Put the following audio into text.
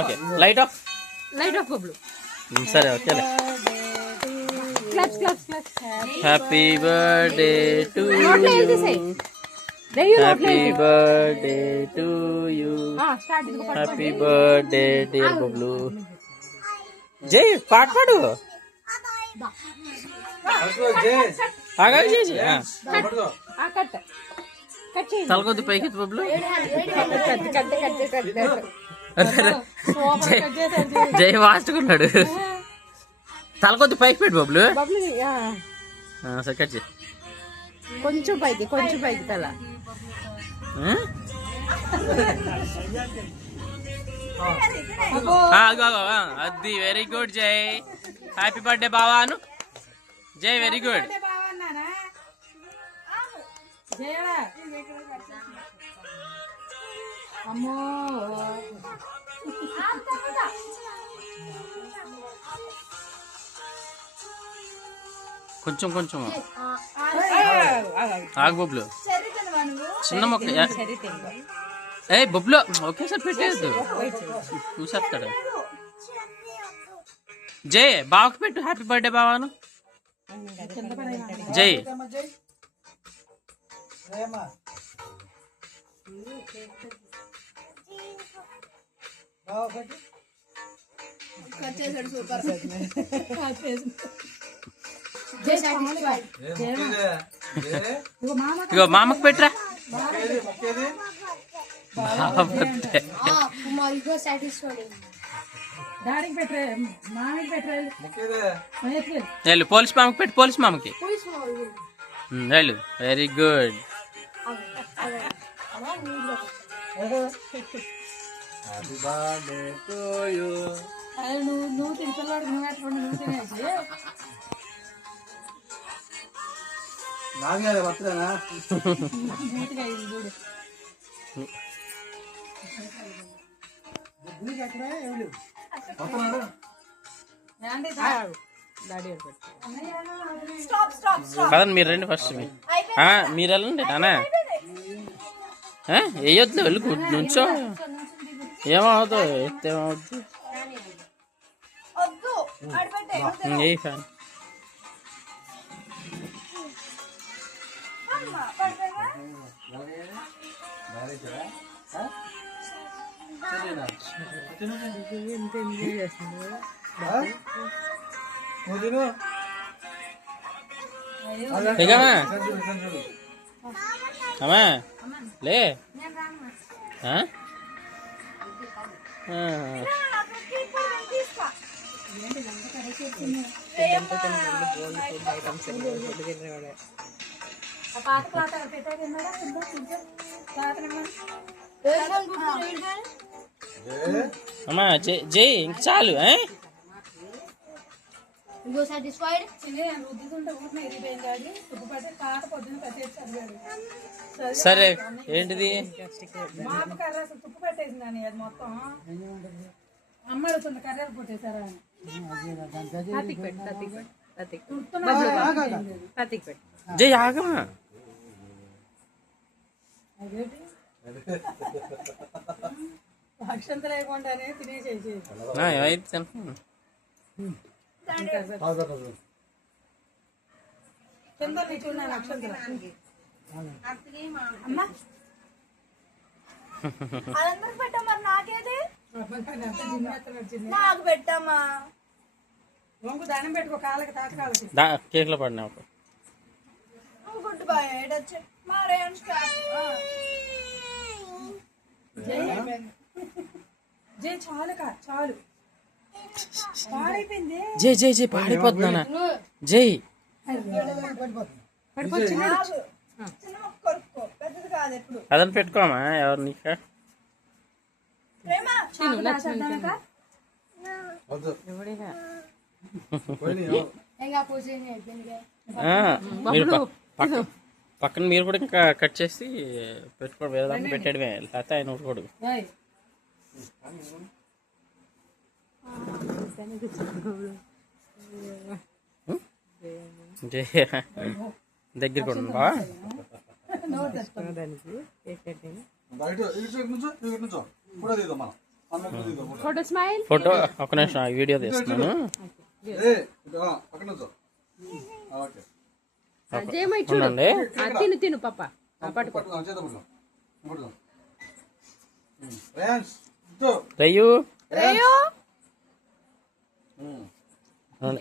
Okay light of Bablu. సరే ఓకేలే. Claps claps claps. Happy birthday to నోట్లో యూ, వేసేసేయ్. దయ్యం నోట్లో హ్యాపీ వేసేసేయ్. Birthday to you, start. Happy birthday dear Bablu. Jai పాట పాడు. ఆగాలి చేసి కట్ కట్ చేయి. తలకొద్దు పైకి Bablu. Cut cut cut cut. జై వాస్తుకున్నాడు. తలకొద్దు పైకి పెట్టు బబ్లు. బబ్లు సరే కట్ చేయి. కొంచెం పైకి తల. అది very good Jai. Happy birthday బావాను. Jai very good. అమ్మో కొంచెం కొంచెం ఆగు బొబ్లు. చిన్న మొక్క ఏ బొబ్లు ఒకేసారి పెట్టేది చూసేస్తాడు. జై బావకి పెట్టు హ్యాపీ బర్త్డే బావాను. జై ఇగో మామకు పెట్టరా. వెళ్ళు పోలీస్ మామకి పెట్టు. పోలీస్ మామకి వెళ్ళు. Very good. నువ్వు తింటలాడు నువ్వు ఎట్లా నువ్వు తినేసి కదండి మీరు రండి ఫస్ట్. మీరు వెళ్ళండి నానా. వేయొద్దు వెళ్ళి నుంచో. ఏమవుతుంది ఎత్తే ఏమవుద్ది. ఏ ఫ్యాన్ అమ్మా లే. అమ్మా జై ఇంక చాలు. సరే ఏంటిది తుప్పు పెట్టేసిందని అది మొత్తం అమ్మాడుతుంది. కర్రలు కొట్టేశారా జై ఆగమా. అక్షంత లేకుండానే తినేసేసి ఏమైతే కింద చూడాను అక్షంతలు. నాకు పెట్టమ్మా. దానం పెట్టుకో కాళ్ళకి తాతకాలి. కేక్ లో పడినా గుడ్ బాయ్ ఏడొచ్చు మరే జై చాలు చాలు పాడైపోయింది. జై జై జై పాడిపోతున్నా. జై అదని పెట్టుకోమా ఎవరు నీక. మీరు పక్కన మీరు కూడా ఇంకా కట్ చేసి పెట్టుకోవడం వేరే దాంట్లో పెట్టేయడమే. లేకపోతే ఆయన ఊరుకోడు. దగ్గర కూడా బా బయట ఫోటో స్మైల్. ఫోటో ఒక నిమిషం వీడియో తీస్తున్నాను. జయమై చూడు. ఉండండి. తిను తిను పాప. పట్టుకో. రయ్యు రేయో అవును,